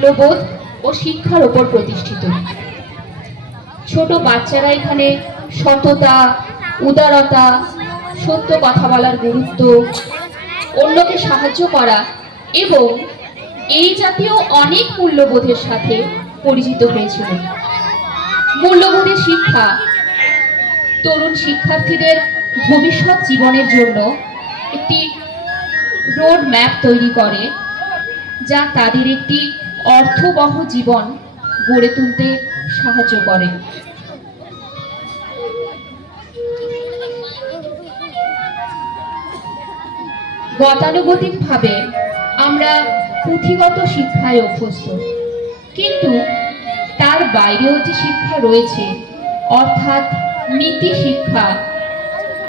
মূল্যবোধ ও শিক্ষার ওপর প্রতিষ্ঠিত। ছোট বাচ্চারা এখানে সততা, উদারতা, সত্য কথা বলার গুরুত্ব, অন্যকে সাহায্য করা এবং এই জাতীয় অনেক মূল্যবোধের সাথে পরিচিত হয়েছিল। মূল্যবোধের শিক্ষা তরুণ শিক্ষার্থীদের ভবিষ্যৎ জীবনের জন্য একটি রোড ম্যাপ তৈরি করে, যা তাদের একটি অর্থবহ জীবন গড়ে তুলতে সাহায্য করে। গতানুগতিকভাবে আমরা পুঁথিগত শিক্ষায় অভ্যস্ত, কিন্তু তার বাইরেও যে শিক্ষা রয়েছে, অর্থাৎ নীতি শিক্ষা,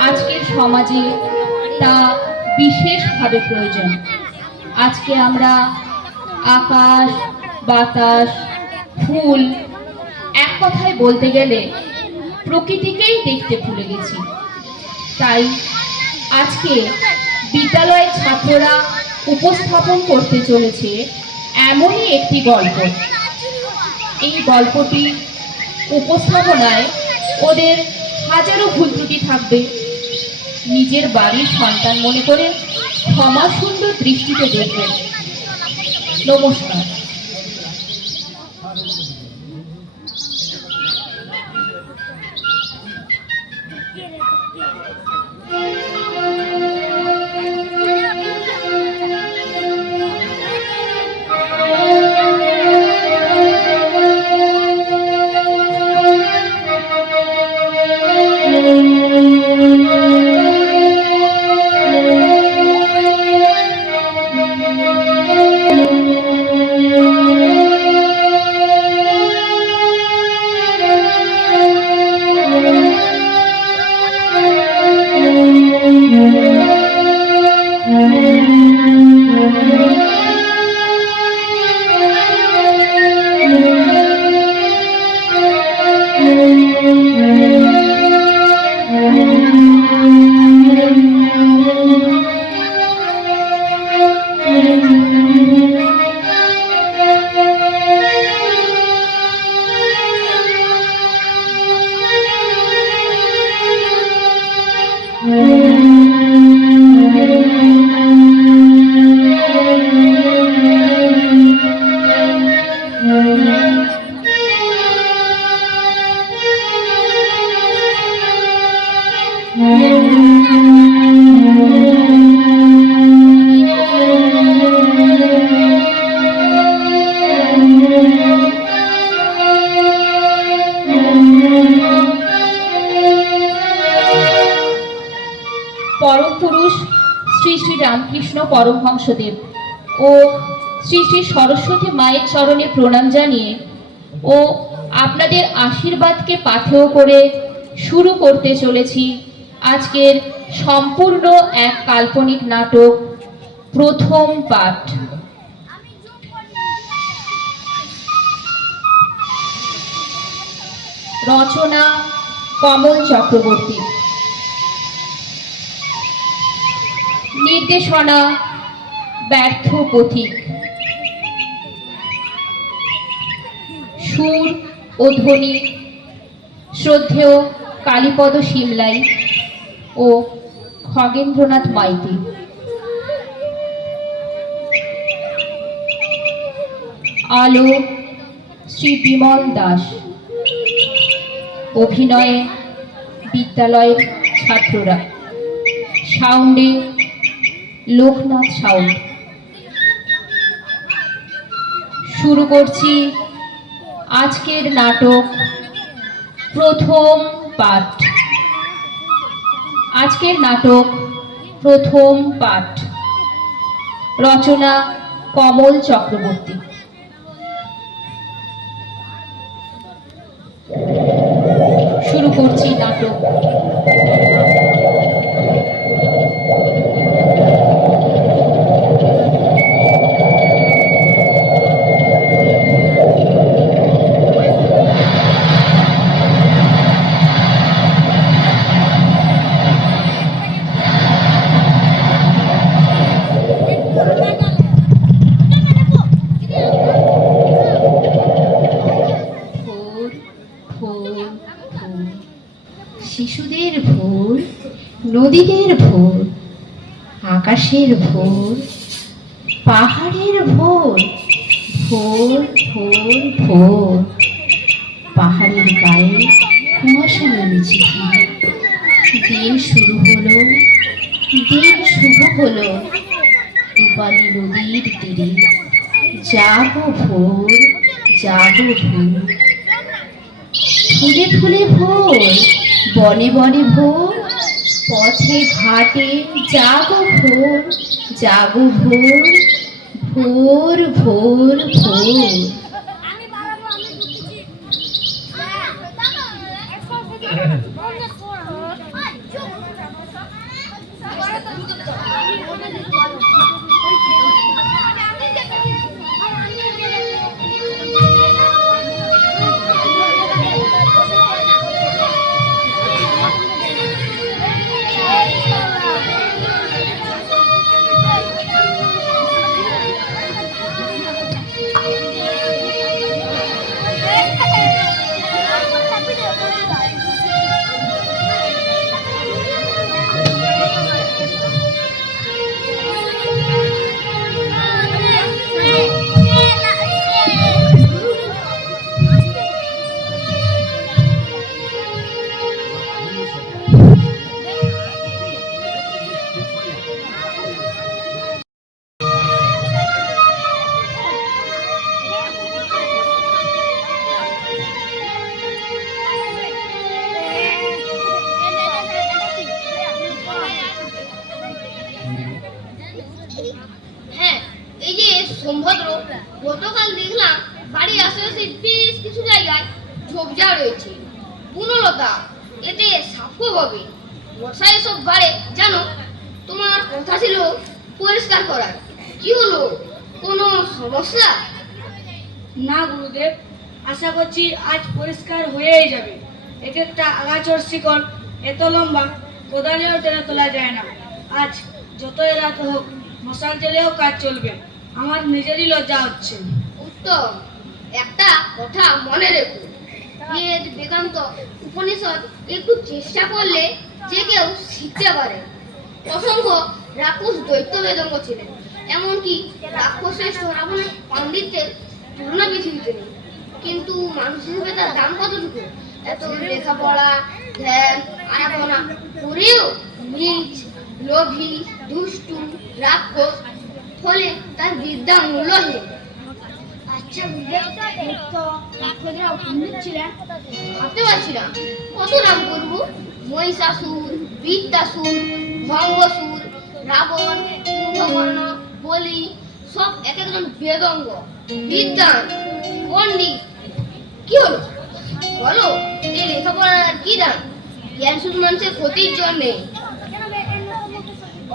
আজকের সমাজে তা বিশেষভাবে প্রয়োজন। আজকে আমরা আকাশ, বাতাস, ফুল, এক কথায় বলতে গেলে প্রকৃতিকেই দেখতে ভুলে গেছি। তাই আজকে বিদ্যালয়ের ছাত্ররা উপস্থাপন করতে চলেছে এমনই একটি গল্প। এই গল্পটি উপস্থাপনায় ওদের হাজারো ভুল ত্রুটি থাকবে। নিজের বাড়ির সন্তান মনে করে ক্ষমা সুন্দর দৃষ্টিতে দেখবেন। নমস্কার। পরম পুরুষ শ্রী শ্রী রামকৃষ্ণ পরমহংসদেব ও শ্রী শ্রী সরস্বতী মায়ের চরণে প্রণাম জানিয়ে ও আপনাদের আশীর্বাদকে পাথেয় করে শুরু করতে চলেছি আজকের সম্পূর্ণ এক কাল্পনিক নাটক, প্রথম পাঠ। রচনা কমল চক্রবর্তী, নির্দেশনা ব্যর্থ পথিক, সুর ও ধ্বনি শ্রদ্ধেয় কালীপদ সিমলাই ও খগেন্দ্রনাথ মাইতি। আলো শ্রী বিমল দাস। অভিনয়ে বিদ্যালয়ের ছাত্ররা। সাউন্ডে লোকনাথ সাউন্ড। শুরু করছি আজকের নাটক, প্রথম পাঠ। আজকের নাটক প্রথম পাঠ। রচনা কমল চক্রবর্তী। শুরু করছি নাটক। নদীদের ভোর, আকাশের ভোর, পাহাড়ের ভোর, ভোর ভোর ভোর। পাহাড়ের গায়ে কুয়াশা নেমেছে ধীরে। দিন শুরু হলো, দিন শুভ হলো, রূপালী নদীর তীরে। জাগো ভোর, জাগো ভোর। ফুলে ফুলে ভোর, বনে বনে ভোর, পথে ঘাটে জাগো ভোর, জাগো ভোর, ভোর ভোর ভোর। হ্যাঁ, এই যে সোমভদ্র, গতকাল দেখলাম বাড়ির আশেপাশে বেশ কিছু জায়গায় ঝোপঝাড় রয়েছে, বনলতা, এতে সাপও হবে। বর্ষায় এসব বাড়ে জানো। তোমার কথা ছিল পরিষ্কার করার, কি হলো? কোনো সমস্যা? না গুরুদেব, আশা করছি আজ পরিষ্কার হয়েই যাবে। এক একটা আগাছর শিকড় এত লম্বা, কোদালেও টেনে তোলা যায় না। আজ যতই রাত হোক, মশাল জেলেও কাজ চলবে। আমার নিজেরই লজ্জা হচ্ছে। উত্তম, একটা কথা মনে রেখো, বেদ বেদান্ত উপনিষদ একটু চেষ্টা করলে যে কেউ শিখতে পারে। অসংখ্য রাক্ষস দৈত্য বেদঙ্গ ছিলেন, এমনকি রাক্ষসশ্রেষ্ঠ রাবণের পাণ্ডিত্যের তুলনা পৃথিবীতে নেই। কিন্তু মানুষ হিসেবে তার দাম কতটুকু? এত লেখাপড়া, ধ্যান, আরাধনা করেও নীচ, লোভী, দুষ্টু, রাক্ষস, ফলে তার বিদ্যা মূল্যহীন। আচ্ছা গুরুদেব, তো রাক্ষসরা পণ্ডিত ছিলেন? ভাবতে পারছি না কত নাম করবো। মহিষাসুর, বৃত্তাসুর, ভঙ্গসুর, রাবণ, কুম্ভকর্ণ, বলি, সব এক একজন বেদঙ্গ, বিদ্বান, পণ্ডিত। কি হলো বলো? এই লেখাপড়ার আর কি দাম? জ্ঞান শুধু মানুষের ক্ষতির জন্যে।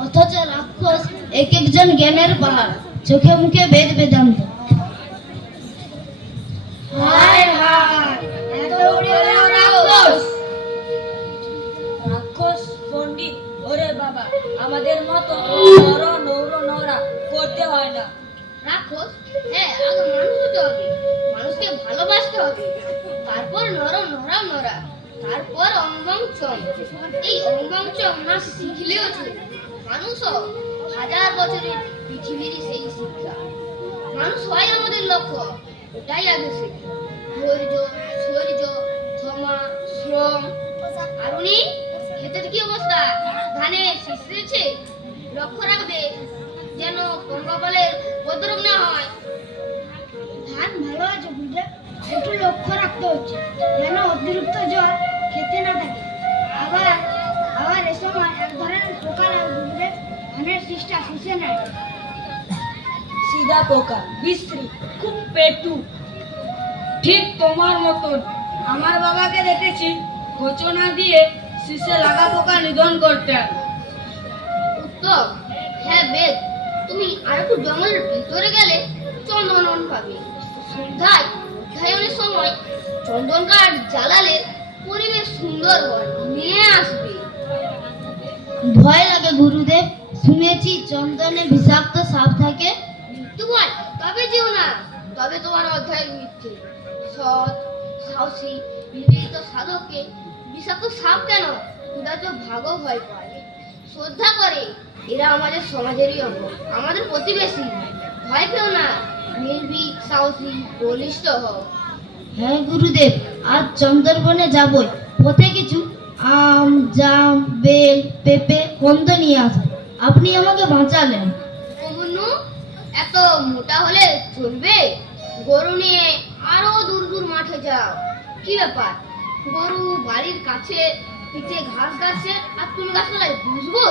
অথচ রাক্ষস এক একজন জ্ঞানের পাহাড়, চোখে মুখে বেদ বেদান্ত। হায় হায়, এত বড় রাক্ষস! রাক্ষস পণ্ডিত, ওরে বাবা, আমাদের মতো নৌরা করতে হয় না। রাক্ষস? হ্যাঁ, আগে মানুষ হতে হবে, মানুষকে ভালোবাসতে হবে, তারপর নরা, তারপর অঙ্গংচম। এই অঙ্গংচম না শিখলেও চলে। মানুষও হাজার বছরের পৃথিবীর সেই শিক্ষা। মানুষ হয় আমাদের লক্ষ্য, ওটাই আগে শেখে। ধৈর্য, শৌর্য, ক্ষমা, শ্রম। আর উনি ক্ষেতের কি অবস্থা? ধানে শিশিরেছে? লক্ষ্য রাখবে যেন পঙ্গপালের উপদ্রব না হয়। ধান ভালো আছে গুরুদেব, একটু লক্ষ্য রাখতে হচ্ছে যেন অতিরিক্ত জল খেতে না থাকে। আবার আবার এ সময় এক ধরনের পোকা লাগে গুরুদেব, ধানের শীষটা শুষে নেয়। সিধা পোকা, বিশ্রী, খুব পেটু, ঠিক তোমার মতন। আমার বাবাকে দেখেছি ঘোচনা দিয়ে শীষে লাগা পোকা নিধন করতে। উত্তম, হ্যাঁ বেদ, তুমি আর একটু জঙ্গলের ভিতরে গেলে চন্দন পাবে। সন্ধ্যায় অধ্যয়নের সময় চন্দন কাঠ জ্বালালে পরিবেশ সুন্দর নিয়ে আসবে। ভয় লাগে গুরুদেব, শুনেছি চন্দনে বিষাক্ত সাপ থাকে। মৃত্যু ভয়? তবে যেও না, তবে তোমার অধ্যায়ের মিথ্যে। সৎ, সাহসী, নিবেদিত সাধককে বিষাক্ত সাপ কেন? ক্ষুধার্ত ভাগও ভয় পায়। শ্রদ্ধা করে। এরা আমাদের সমাজেরই অঙ্গ, আমাদের প্রতিবেশী। ভয় পেও না, নির্ভীক, সাহসী, বলিষ্ঠ হও। হ্যাঁ গুরুদেব, আজ চন্দরবনে যাবই। পথে কিছু আম, জাম, বেল, পেঁপে, কন্দ নিয়ে আসা। আপনি আমাকে বাঁচালেন। কমনু, এত মোটা হলে চলবে? গরু নিয়ে আরো দূর দূর মাঠে যাও। কি ব্যাপার, গরু বাড়ির কাছে পিঠে ঘাস খাচ্ছে আর তুমি গাছতলায় বসবো?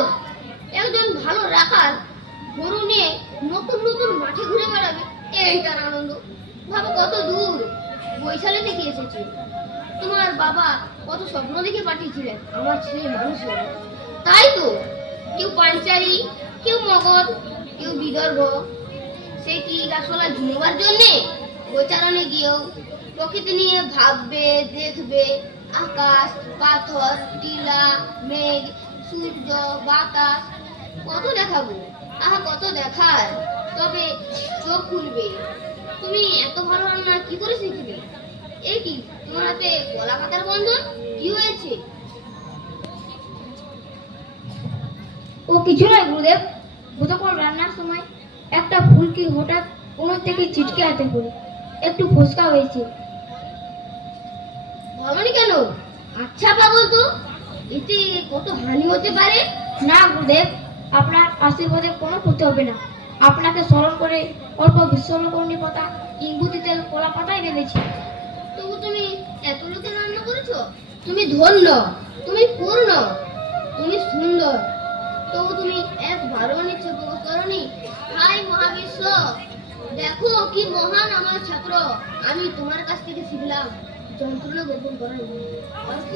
একজন ভালো রাখাল গরু নিয়ে নতুন নতুন মাঠে ঘুরে বেড়াবে, এই তার আনন্দ। ভাবো কত দূর বৈশালী থেকে এসেছে। তোমার বাবা কত স্বপ্ন দেখে পাঠিয়েছিলেন আমার ছেলে মানুষ হবে। তাই তো, কেউ পাঞ্চারি, কেউ মগধ, কেউ বিদর্ভ। সে কি গাছপালা ঝুমবার জন্যে? গোচারণে গিয়েও প্রকৃতি নিয়ে ভাববে, দেখবে। আকাশ, পাথর, টিলা, মেঘ, সূর্য, বাতাস, কত দেখাবো। আহা, কত দেখার, তবে চোখ খুলবে। তুমি এত ভালো রান্না কি করে শিখবে? এই কি তোমার হাতে কলা পাতার বন্ধন? কি হয়েছে? ও কিছু নয় গুরুদেব, গতকাল রান্নার সময় একটা ফুলকি হঠাৎ কোনো থেকে ছিটকে হাতে পড়ে একটু ফোসকা হয়েছে। বলনি কেন? আচ্ছা পাগল তো, এতে কত হানি হতে পারে। না গুরুদেব, আপনার আশীর্বাদে কোনো ক্ষতি হবে না। আপনাকে স্মরণ করে অল্প বিশ্বকরণী পাতা, ইঙ্গুতি তেল, কলা পাতায় বেঁধেছি। তবু তুমি এত লোকে রান্না করেছো। তুমি ধন্য, তুমি পূর্ণ, তুমি সুন্দর। তবু তুমি একবারও নিচে প্রকাশ করনি। হাই মহাবিশ্ব, দেখো কি মহান আমার ছাত্র। আমি তোমার কাছ থেকে শিখলাম যন্ত্রণা গোপন করার গুণ। অর্ক,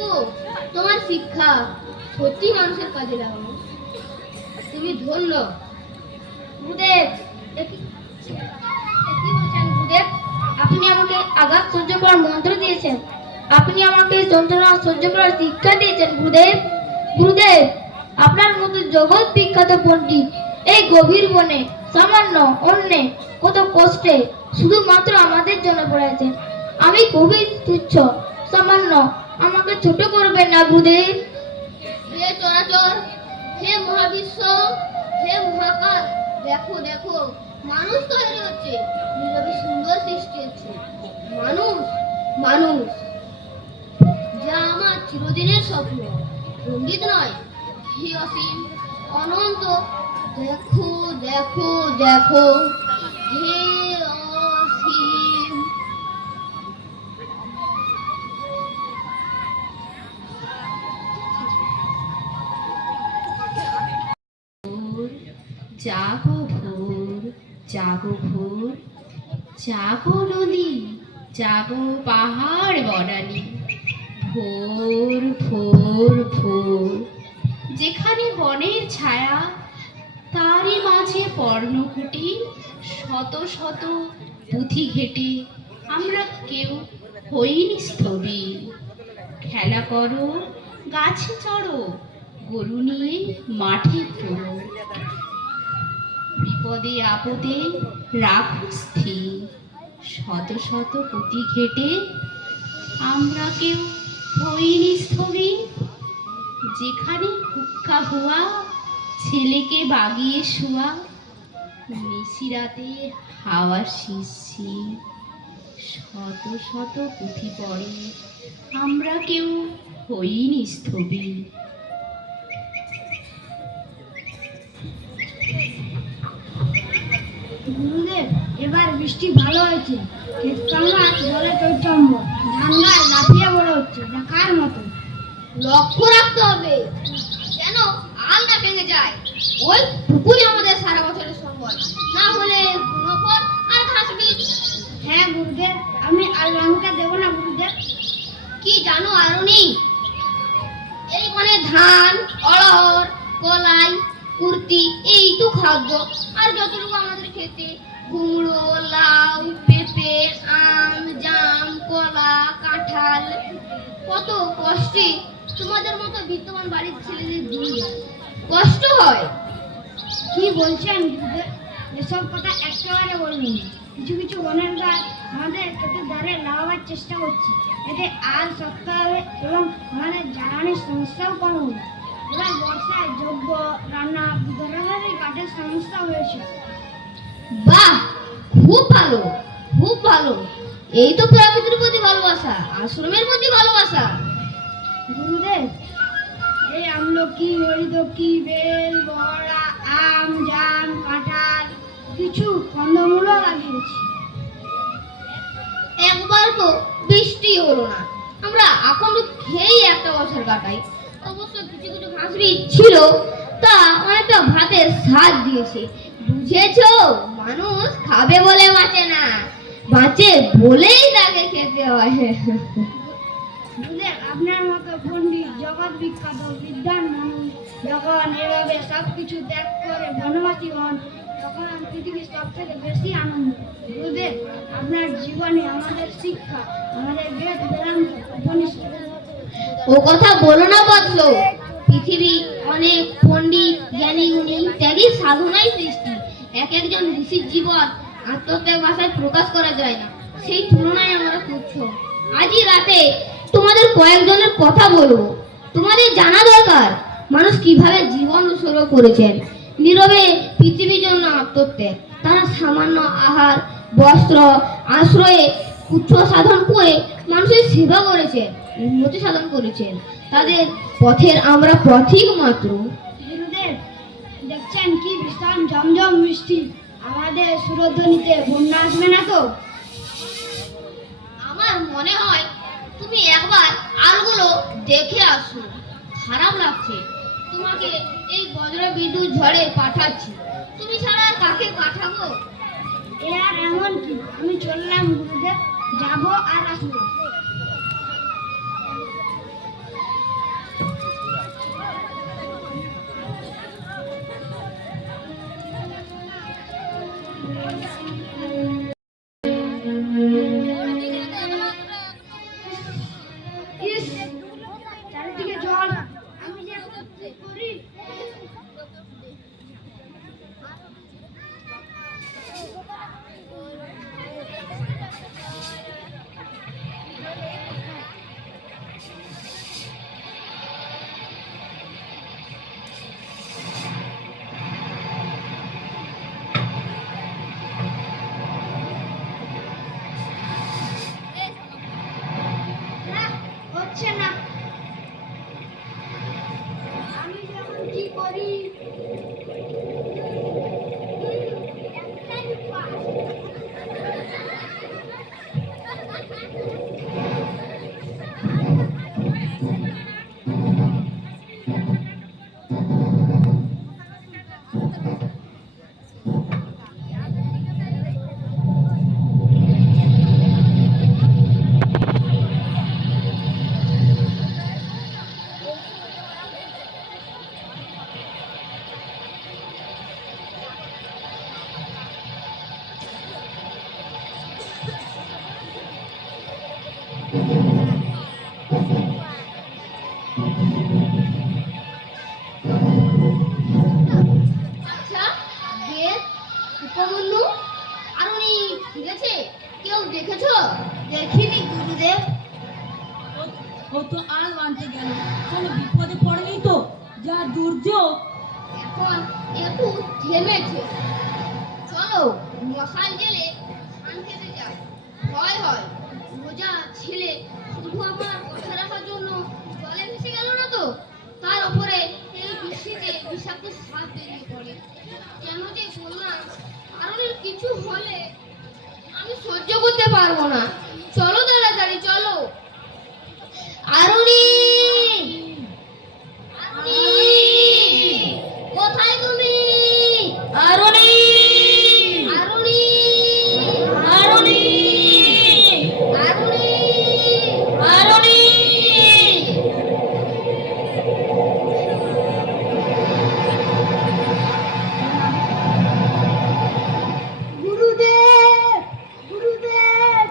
তোমার শিক্ষা সত্যি মানুষের কাজে লাগানো। তুমি ধন্য। গুরুদেব, কি বলছেন গুরুদেব? আপনি আমাকে আঘাত সহ্য করার মন্ত্র দিয়েছেন। আপনি আমাকে যন্ত্রণা সহ্য করার শিক্ষা দিয়েছেন গুরুদেব। গুরুদেব, আপনার মতো জগৎ বিখ্যাত পণ্ডিত এই গভীর বনে সামান্য অন্যে কত কষ্টে শুধুমাত্র আমাদের জন্য পড়েছেন। আমি খুবই তুচ্ছ, সামান্য, আমাকে ছোট করবেন না গুরুদেব। হে চরাচর, হে মহাবিশ্ব, হে মহাকাশ, দেখো দেখো, মানুষ তৈরি হচ্ছে, নীরবে সুন্দর সৃষ্টি হচ্ছে। মানুষ, মানুষ, যা আমার চিরদিনের স্বপ্ন, পণ্ডিত নয়। হে অসীম, অনন্ত, দেখো দেখো দেখো, হে অসীম। জাগো ভোর, জাগো ভোর, জাগো নদী, জাগো পাহাড় বনানী। ভোর ভোর ভোর, যেখানে বনের ছায়া, তারই মাঝে পর্ণকুটি, শত শত পুঁথি ঘেটে আমরা কেউ হইনি স্থবির। খেলা করো, গাছে চড়ো, গরু নিয়ে মাঠে ঘোরো। বিপদে আপদে রাখো স্থির, শত শত পুঁতি ঘেটে আমরা কেউ হইনি স্থবির। যেখানে হুক্কা হুয়া, ছেলেকে বাগিয়ে শোয়া, নিশিরাতে হাওয়া শিরশির, শত শত পুঁথি পড়ে আমরা কেউ হইনি স্থবির। গুরুদেব, এবার বৃষ্টি ভালো হয়েছে। ক্ষেতকামার জলে চৈতন্য, ধান গাছ লাফিয়ে বড় হচ্ছে দেখার মতো। লক্ষ্য রাখতে হবে যেন আল না ভেঙে যায়। ওই টুকুই আমাদের সারা বছরের সম্বল, না হলে গুণফল আর ঘাস বীজ। হ্যাঁ গুরুদেব, আমি আর লঙ্কা দেবো না গুরুদেব। কি জানো আরুনি, এই মানে ধান, অড়হর, কলাই, কুর্তি, এই তো খাদ্য। আর যতটুকু আমাদের খেতে কুমড়ো, লাউ, পেঁপে, আম, জাম, কলা, কাঁঠাল, কত কষ্টে তোমাদের মতো বিদ্যমান বাড়ির ছেলেদের দিন যায়। কষ্ট হয়। কি বলছেন গুরুদেব? এসব কথা একেবারে বলবেন না। কিছু কিছু বনের গাছ আমাদের ক্ষেতের ধারে লাগাবার চেষ্টা করছি। এতে আর শক্ত হবে এবং আমাদের জ্বালানির সমস্যাও কম হবে। এবার বর্ষায় যোগ্য রান্না ধরনের কাঠের সমস্যা হয়েছে। বাহ, খুব ভালো, খুব ভালো। এই তো প্রকৃতির প্রতি ভালোবাসা, আশ্রমের প্রতি ভালোবাসা। গুরুদেব, এই আমলকি, হরিতকি, বেল, বড়া, আম, জাম, কাঁঠাল, কিছু কন্দমূলও লাগিয়েছি। একবার তো বৃষ্টি হলো না, আমরা এখন খেয়েই একটা বছর কাটাই। অবশ্য কিছু কিছু ঘাস বীজ ছিল, তা অনেকটা ভাতের স্বাদ দিয়েছে। বুঝেছো, মানুষ খাবে বলে বাঁচে না, বাঁচে বলেই তাকে খেতে হয়। গুরুদেব, আপনার মতো পণ্ডিত, জগৎ বিখ্যাত বিদ্বান মানুষ যখন এভাবে সবকিছু ত্যাগ করে বনবাসী হন, তখন পৃথিবীর সব থেকে বেশি আনন্দ। গুরুদেব, আপনার জীবনে আমাদের শিক্ষা, আমাদের বেদ বেদান্ত উপনিষদ। ও কথা বলো না বৎস, পৃথিবী অনেক পণ্ডিত জ্ঞানী গুণী ত্যাগী সাধনাই সৃষ্টি। এক একজন ঋষির জীবন আত্মত্যাগ ভাষায় প্রকাশ করা যায় না, সেই তুলনায় আমরা তুচ্ছ। আজই রাতে তোমাদের কয়েকজনের কথা বলবো। তোমাদের জানা দরকার মানুষ কিভাবে জীবন উৎসর্গ করেছেন, নীরবে পৃথিবীর জন্য আত্মত্যাগ। তারা সামান্য আহার, বস্ত্র, আশ্রয়ে উচ্চ সাধন করে মানুষের সেবা করেছেন, উন্নতি সাধন করেছেন। তাদের পথের আমরা পথিক মাত্র। গুরুদেব, দেখছেন কি বিশাল জমজম বৃষ্টি, আমাদের সুরধ্বনিতে বন্যা আসবে না তো? আমার মনে হয় তুমি একবার আলগুলো দেখে আসো। খারাপ লাগছে তোমাকে এই বজ্র বিদ্যুৎ ঝড়ে পাঠাচ্ছি, তুমি ছাড়া আর কাকে পাঠাবো? এ আর এমন কি, আমি চললাম গুরুদেব, যাবো আর আসবো। ইস, চারিদিকে জল, আমি যে কি করি। না, হচ্ছে না, আমি যেমন কি করি। আচ্ছা, বেদ, উপমন্যু আর উনি ফিরেছে, কেউ দেখেছো? দেখিনি গুরুদেব। ও তো আর মানতে গেল, কোনো বিপদে পড়েনি তো? যা দুর্যোগ! এখন একটু থেমেছে। চলো মশাল জেলে ধান খেতে যাই। ভয় হয় রোজা ছেলে শুধু আমার কথা রাখার জন্য জলে ভেসে গেল না তো? তার উপরে এই বৃষ্টিতে বিষাক্ত সাপ বেরিয়ে পড়ে। কেন যে বললাম, কারণের কিছু হলে আমি সহ্য করতে পারবো না। চলো তাড়াতাড়ি চলো। আরুণী, আরুণী, কোথায় তুমি? আরুণী, আরুণী, আরুণী, আরুণী, আরুণী। গুরুদেব, গুরুদেব,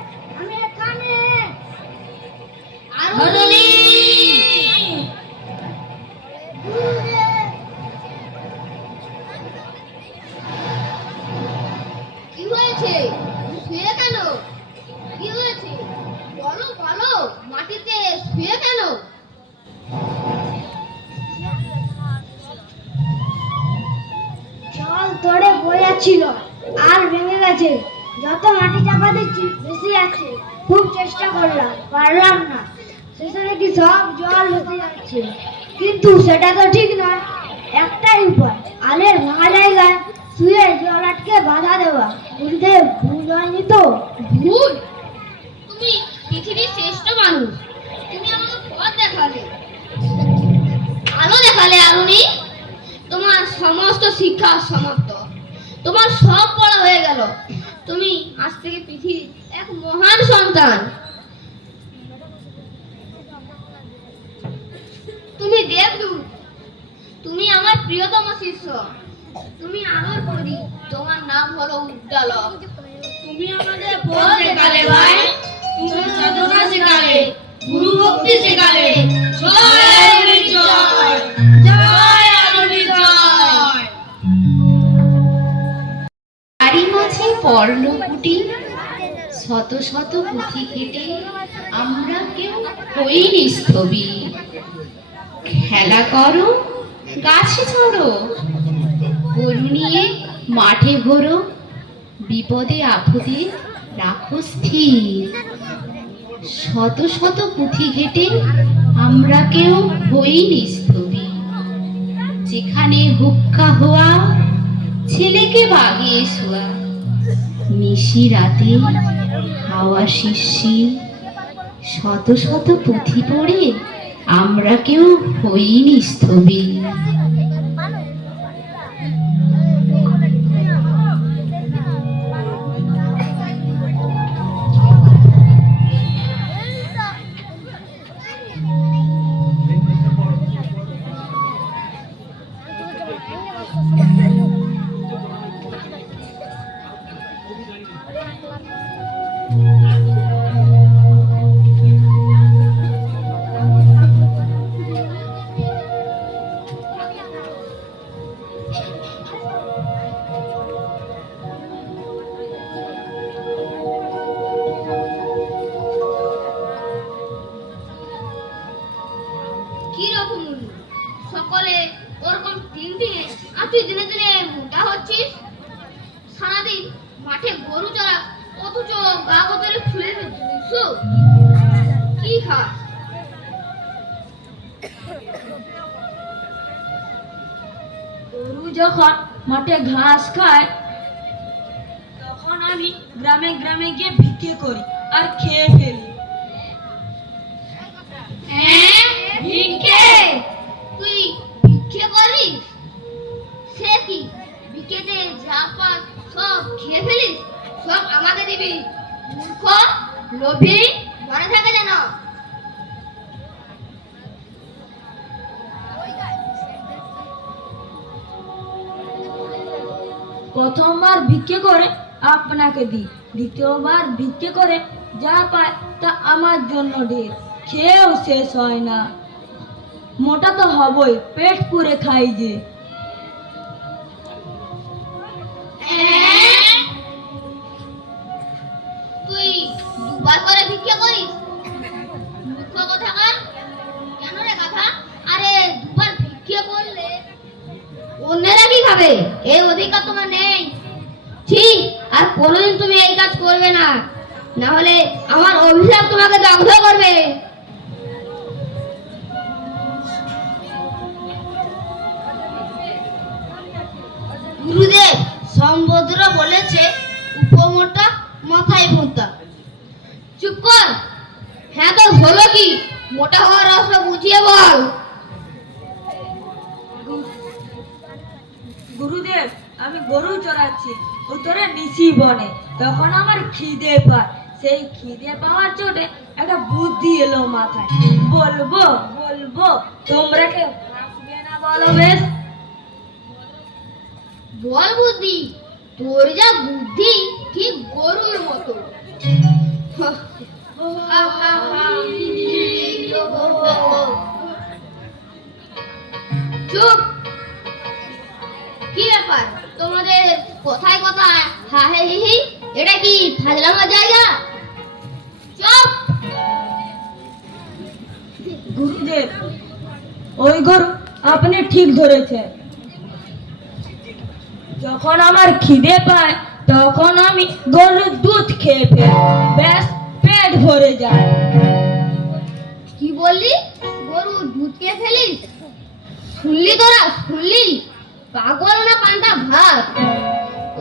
যাচ্ছিল আর ভেঙে গেছে। যত মাটি চাপা দিচ্ছি বেশি আছে। খুব চেষ্টা করলাম, পারলাম না। শেষে দেখি সব জল ভেসে যাচ্ছে। কিন্তু সেটা তো ঠিক নয়। একটাই উপায়, আলের ভাঙা জায়গায় শুয়ে জল আটকে বাধা দেওয়া। গুরুদেব, ভুল হয়নি তো? ভুল? তুমি পৃথিবীর শ্রেষ্ঠ মানুষ, তুমি আমাকে পথ দেখালে, আলো দেখালে। আলোনি, তোমার সমস্ত শিক্ষা সমাপ্ত, তোমার সব পড়া হয়ে গেল। তুমি আজ থেকে পৃথিবীর এক মহান সন্তান। তুমি দেবদূত, তুমি আমার প্রিয়তম শিষ্য, তুমি আলোর পরী, তোমার নাম হলো উজ্জ্বলক। তুমি আমাদের পথ দেখালে ভাই, তুমি সাধনা শেখালে, গুরু ভক্তি শেখালে। জয় আলোনি জয়, জয় আলোনি জয়। তারই মাঝে পর্ণকুটি, শত শত পুঁথি খেটে আমরা কেউ হইনি স্থবির। খেলা করো, গাছে চড়ো, গরু নিয়ে মাঠে ঘোরো, বিপদে আপদে রাখো স্থির। শত শত পুঁথি ঘেটে আমরা কেউ হইনি স্থবির। যেখানে হুক্কা হওয়া, ছেলেকে বাগিয়ে শোয়া, নিশি রাতে হাওয়া শিরশির। শত শত পুঁথি পড়ে আমরা কেউ হইনি স্থবির। কি রকম উল্লু? সকলে ওরকম দিন দিনে, আর তুই দিনে দিনে মোটা হচ্ছিস। সারাদিন মাঠে গরু চড়া, অথচ গা বদলে ফুলে দুশো। কি খাস? গরু যখন মাঠে ঘাস খায়, তখন আমি গ্রামে গ্রামে গিয়ে ভিক্ষে করি আর খেয়ে ফেলি। হ্যাঁ, ভিক্ষে? তুই ভিক্ষে করিস? সে কি, ভিক্ষেতে যা পাস সব খেয়ে ফেলিস? সব আমাকে দিবি? মূর্খ, লোভী, মনে থাকে যেন। প্রথমবার ভিক্ষে করে আপনাকে দিই, দ্বিতীয়বার ভিক্ষে করে যা পায় তা আমার জন্য ঢের। খেয়েও শেষ হয় না। মোটা তো হবই, পেট পুরে খাই যে। হ্যাঁ? তুই দুবার করে ভিক্ষে করিস? মূর্খ কোথাকার। কেন রে কথা? আরে দুবার ভিক্ষে করলে অন্যেরা কি খাবে? এই অধিকার তোমার নেই। ঠিক, আর কোনোদিন তুমি এই কাজ করবে না, না হলে আমার অভিশাপ তোমাকে দগ্ধ করবে। গুরুদেব, সম্বোধরা বলেছে উপমোটা মাথায় ফোঁটা। চুপ কর। হ্যাঁ তো হলো কি? মোটা হওয়ার রহস্য বুঝিয়ে বল। গুরুদেব, আমি গরু চড়াচ্ছি উত্তরে নিশি বনে। তখন আমার খিদে পায়। সেই খিদে পাওয়ার চোটে একটা বুদ্ধি এলো মাথায়। বলবো বলবো, তোমরা কেউ হাসবে না বলো বেশ? বল বুদ্ধি। তোর যা বুদ্ধি, ঠিক গরুর মতো। চুপ। কি ব্যাপার তোমাদের? কোথায় কোথায় হা হে হি হি? এটা কি ফাজলামার জায়গা? চুপ। গুরুদেব, ওই গরু আপনি ঠিক ধরেছেন। যখন আমার খিদে পায় তখন আমি গরুর দুধ খেয়ে ফেলি, ব্যাস পেট ভরে যায়। কি বললি? গরুর দুধ খেয়ে ফেলিস? শুনলি তোরা, শুনলি? পাগল না পান্তা ভাত?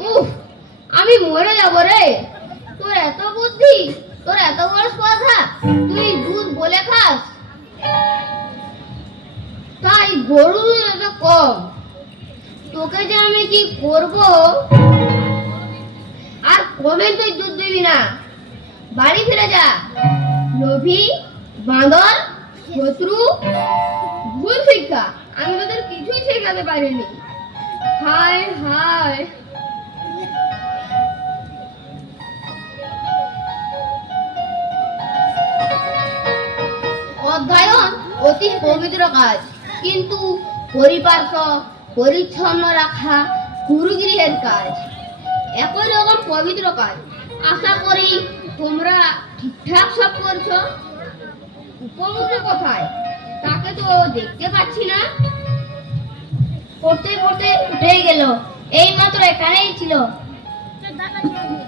উফ, আমি মরে যাব রে। তোর এত বুদ্ধি, তোর এত বড় কথা, তুই দুধ বলে খাস? তাই গরু দুধ এত কম, তোকে যে আমি কি করব। আর কবে তুই দুধ দিবি না, বাড়ি ফিরে যা। লোভী, বাঁদর, শত্রু, ভুল শিক্ষা, আমি তোদের কিছুই শেখাতে পারিনি। হায় হায়। অধ্যয়ন অতি পবিত্র কাজ, কিন্তু পরিপার্শ্ব পরিচ্ছন্ন রাখা গুরুগৃহের কাজ। একই রকম পবিত্র কাজ। আশা করি তোমরা ঠিকঠাক সব করছো। উপমুখে কোথায়? তাকে তো দেখতে পাচ্ছি না। পড়তে পড়তে উঠে গেল, এই মাত্র এখানেই ছিল।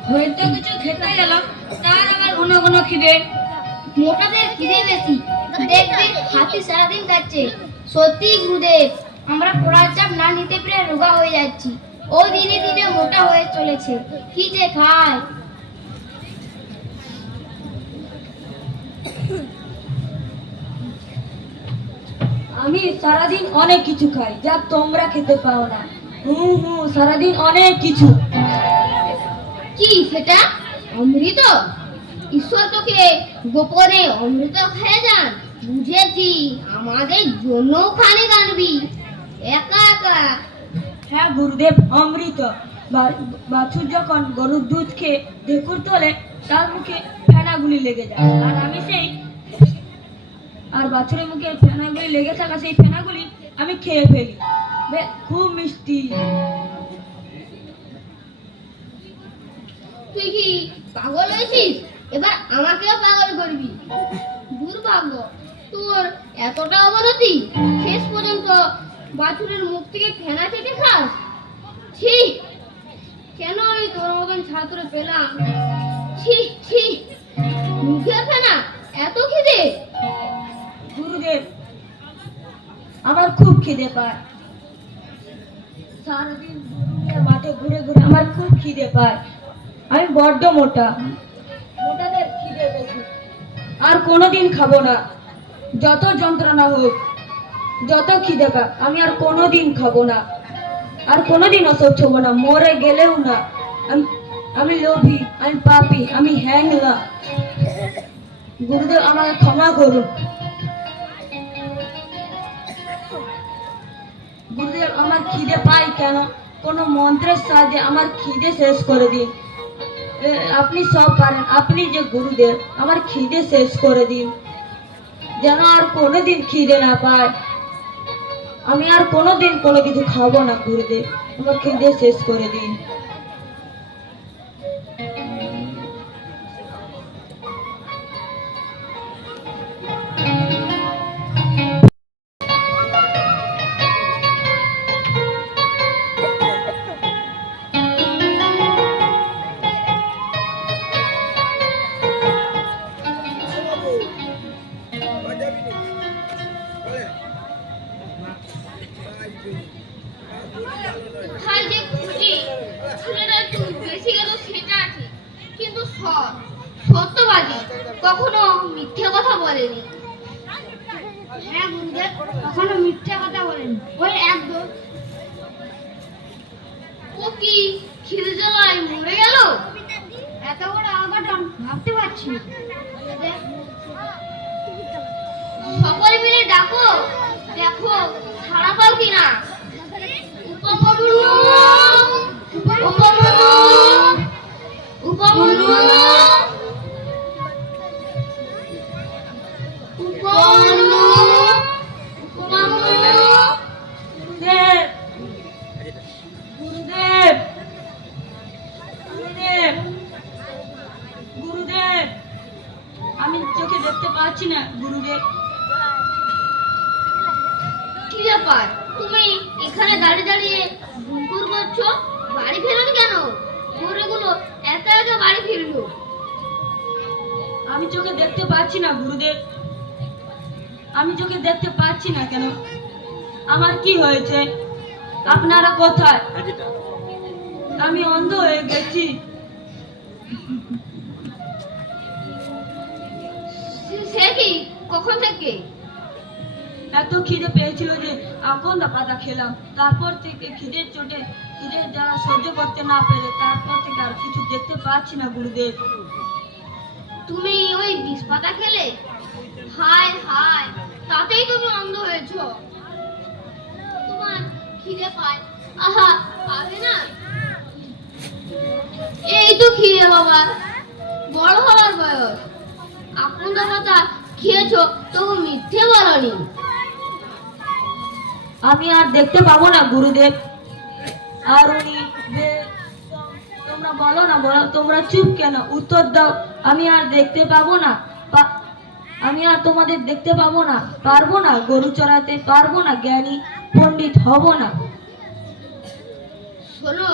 হয়তো কিছু খেতে গেলাম, তার আমার ঘন ঘন খিদে। মোটাদের খিদে বেশি, দেখবে হাতি সারাদিন খাচ্ছে। সত্যি গুরুদেব, আমরা পড়ার চাপ না নিতে পেরে রোগা হয়ে যাচ্ছি। ও দিনে দিনে মোটা হয়ে চলেছে, কি যে খায়। আমি সারাদিন অনেক কিছু খাই, যা তোমরা খেতে পাও না। সারাদিন অনেক কিছু। কি সেটা? অমৃত? ঈশ্বর তোকে গোপনে অমৃত খেয়ে যান। বুঝেছি, আমাদের জন্য খানে কানবি একা একা। হ্যাঁ গুরুদেব, অমৃত। বাছুর যখন গরুর দুধ খেয়ে ঢেকুর তোলে, তার মুখে ফেনাগুলি লেগে যায়, আর বাছুরের মুখে ফেনাগুলি লেগে থাকা সেই ফেনাগুলি আমি খেয়ে ফেলি। খুব মিষ্টি। তুই কি পাগল হয়েছিস? এবার আমাকেও পাগল করবি? দুর্ভাগ্য তোর, এতটা অবনতি, শেষ পর্যন্ত বাছুরের মুখ থেকে ফেনা চেটে খাস। ছি, কেন আমি তোর মতন ছাত্র পেলাম? ছি ছি, মুখে ফেনা, এত খিদে? গুরুদেব, আমার খুব খিদে পায়। সারাদিন মাঠে ঘুরে ঘুরে আমার খুব খিদে পায়। আমি বড্ড মোটা, মোটাদের খিদে বেশি। আর কোনোদিন খাবো না, যত যন্ত্রণা হোক, যত খিদে পাক, আমি আর কোনোদিন খাবো না, আর কোনোদিন অসহ্য হবো না, মরে গেলেও না। আমি লোভী, আমি পাপী, আমি হ্যাংলা। গুরুদেব আমাকে ক্ষমা করুন। গুরুদেব, আমার খিদে পাই কেন? কোনো মন্ত্রের সাহায্যে আমার খিদে শেষ করে দিন। আপনি সব পারেন, আপনি যে গুরুদেব, আমার খিদে শেষ করে দিন, যেন আর কোনোদিন খিদে না পায়। আমি আর কোনোদিন কোনো কিছু খাবো না গুরুদেব, আমার খিদে শেষ করে দিন। কোথায় যে খুঁজি, ছেলেটা একটু বেশি গেল সেটা আছে, কিন্তু সত্যবাদী, কখনো মিথ্যে কথা বলেনি। হ্যাঁ গুরুদেব, কখনো মিথ্যে কথা বলেন। ওই একদম। ও কি খিদে জ্বালায় মরে গেল? এত বড় অঘটন ভাবতে পারছি না। সকলে মিলে ডাকো, দেখো ছাড়া পাও কিনা। উপমন্যু, উপমন্যু, উপমন্যু, উপমন্যু, উপমন্যু। গুরুদেব, গুরুদেব, গুরুদেব, গুরুদেব, আমি চোখে দেখতে পাচ্ছি না গুরুদেব। কি ব্যাপার, তুমি এখানে দাঁড়িয়ে দাঁড়িয়ে গুনগুন করছো? বাড়ি ফেরেন কেন? গরুগুলো একা একা বাড়ি ফিরলো। আমি চোখে দেখতে পাচ্ছি না গুরুদেব, আমি চোখে দেখতে পাচ্ছি না কেন? আমার কি হয়েছে? আপনারা কোথায়? আমি অন্ধ হয়ে গেছি। সে কি? কখন থেকে? এত খিদে পেয়েছিল যে আকন্দা পাতা খেলাম, তারপর থেকে খিদের চোটে খিদের জ্বালা সহ্য করতে না পেরে তারপর থেকে আর কিছু দেখতে পাচ্ছি না গুরুদেব। তুমি ওই বিষ পাতা খেলে? হায় হায়, তাতেই তুমি অন্ধ হয়েছো। তোমার খিদে পায়, আহা পাবে না? এই তো খিদে বাবা, বড় হওয়ার বয়স। আপনার কথা খেয়েছো তবু মিথ্যে বলনি। আমি আর দেখতে পাবো না গুরুদেব। আর উনি তোমরা বলো না, বলো, তোমরা চুপ কেন? উত্তর দাও। আমি আর দেখতে পাবো না, আমি আর তোমাদের দেখতে পাবো না, পারবো না, গরু চড়াতে পারবো না, জ্ঞানী পণ্ডিত হব না। শোনো,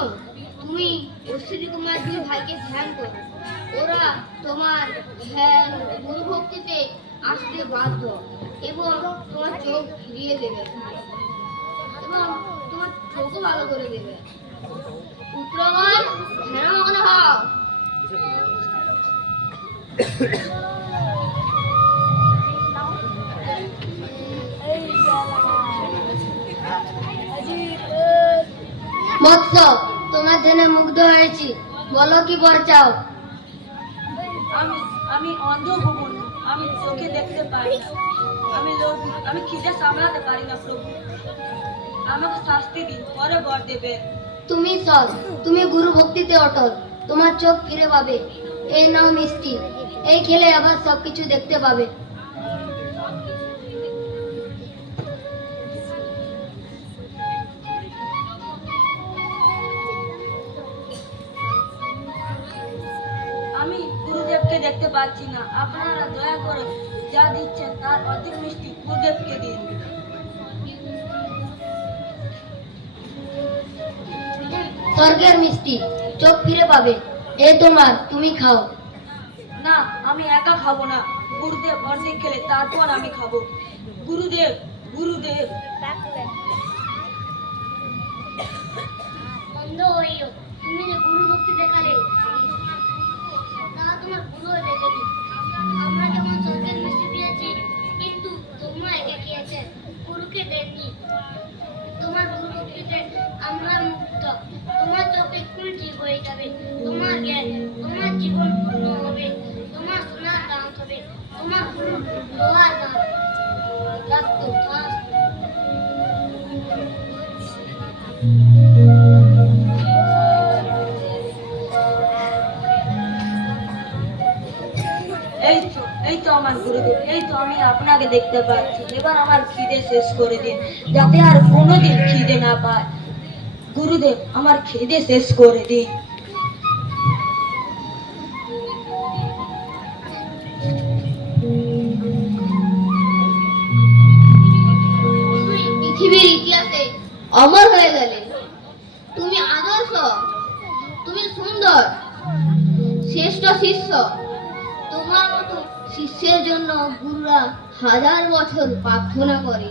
তুমি অশ্বিনী কুমার দুই ভাইকে ধ্যান করো। ওরা তোমার ধ্যান গুরু ভক্তিতে আসতে বাধ্য এবং তোমার চোখ ফিরিয়ে দেবে এবং তোমার চোখও ভালো করে দেবে। পুত্রগণ, ধ্যানমগ্ন হও। বৎস, তোমার ধ্যানে মুগ্ধ হয়েছি, বলো কি বর চাও? আমি আমি অন্ধ ভবন, আমি চোখে দেখতে পারি না, আমি লোক, আমি খিদে সামলাতে পারি না প্রভু, আমাকে শাস্তি দিন, পরে বর দেবে। তুমি সৎ, তুমি গুরু ভক্তিতে অটল, তোমার চোখ ফিরে পাবে। এই নাও মিষ্টি, এই খেলে আবার সবকিছু দেখতে পাবে। আমি গুরুদেবকে দেখতে পাচ্ছি না, আপনারা দয়া করে যা দিচ্ছেন তার অর্ধেক মিষ্টি গুরুদেবকে দিন। স্বর্গের মিষ্টি, চোখ ফিরে পাবে। এ তোমার, তুমি খাও। না, আমি একা খাবো না, গুরুদেব অর্ধেক খেলে তারপর আমি খাবো। গুরুদেব, গুরুদেব। অন্ধ হইও, তুমি যে গুরু ভক্তি দেখালে তা তোমার গুরু দেখেনি। আমরা যেমন স্বর্গের মিষ্টি দিয়েছি, কিন্তু তোমরা একে খেয়েছে, গুরুকে দেননি। তোমার গুরু ভক্তিতে আমরা মুক্ত। তোমার চোখ এক্ষুনি ঠিক হয়ে যাবে, তোমার জ্ঞান, তোমার জীবন পূর্ণ হবে, তোমার সোনার দাম হবে, তোমার গুরু লোহার দাম রাখতো। এই তো আমার গুরুদেব, এই তো আমি আপনাকে দেখতে পাচ্ছি। এবার আমার খিদে শেষ করে দিন, যাতে আর কোনোদিন খিদে না পায়। গুরুদেব, আমার খিদে শেষ করে দিন। তুমি পৃথিবীর ইতিহাসে অমর হয়ে গেলে। তুমি আদর্শ, তুমি সুন্দর, শ্রেষ্ঠ শিষ্য। তোমার মতো শিষ্যের জন্য গুরুরা হাজার বছর প্রার্থনা করে।